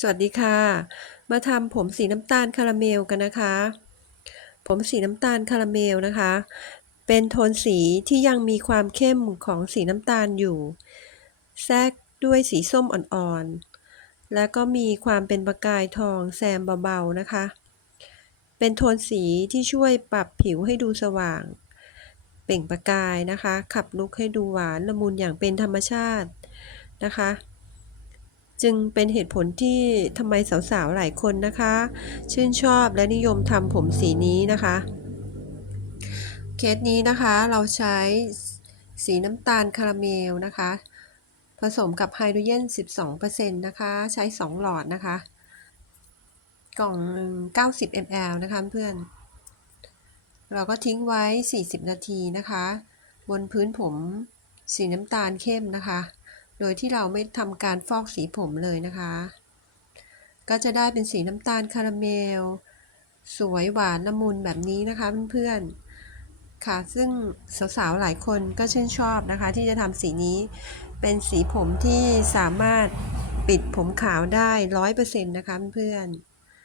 สวัสดีค่ะ มาทำผมสีน้ำตาลคาราเมลกันนะคะ ผมสีน้ำตาลคาราเมลนะคะ เป็นโทนสีที่ยังมีความเข้มของสีน้ำตาลอยู่ แทรกด้วยสีส้มอ่อนๆ แล้วก็มีความเป็นประกายทองแซมเบาๆนะคะ เป็นโทนสีที่ช่วยปรับผิวให้ดูสว่าง เปล่งประกายนะคะ ขับลุกให้ดูหวานละมุนอย่างเป็นธรรมชาตินะคะ จึงเป็นเหตุผลที่ทำไมสาวๆหลายคนนะคะ ชื่นชอบและนิยมทำผมสีนี้นะคะ เคสนี้นะคะเราใช้สีน้ำตาลคาราเมลนะคะ ผสมกับไฮโดรเจน 12%นะคะ ใช้ 2 หลอดนะคะ กล่องหนึ่ง90 ml นะคะเพื่อน เราก็ทิ้งไว้ 40 นาทีนะคะ บนพื้นผมสีน้ำตาลเข้มนะคะ โดยที่เราไม่ทำการฟอกสีผมเลยนะคะ ก็จะได้เป็นสีน้ำตาลคาราเมล สวยหวานละมุนแบบนี้นะคะเพื่อนๆ ค่ะซึ่งสาวๆหลายคนก็ชื่นชอบนะคะ ที่จะทำสีนี้เป็นสีผมที่สามารถปิดผมขาวได้ร้อยเปอร์เซ็นต์นะคะเพื่อน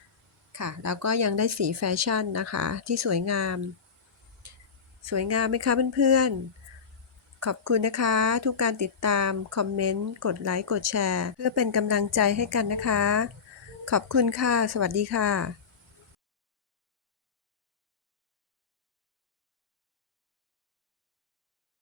ๆ ค่ะ แล้วก็ยังได้สีแฟชั่นนะคะที่สวยงาม สวยงามไหมคะเพื่อนๆ ขอบคุณนะคะ ทุกการติดตาม คอมเมนต์ กดไลค์ กดแชร์ เพื่อเป็นกำลังใจให้กันนะคะ ขอบคุณค่ะ สวัสดีค่ะ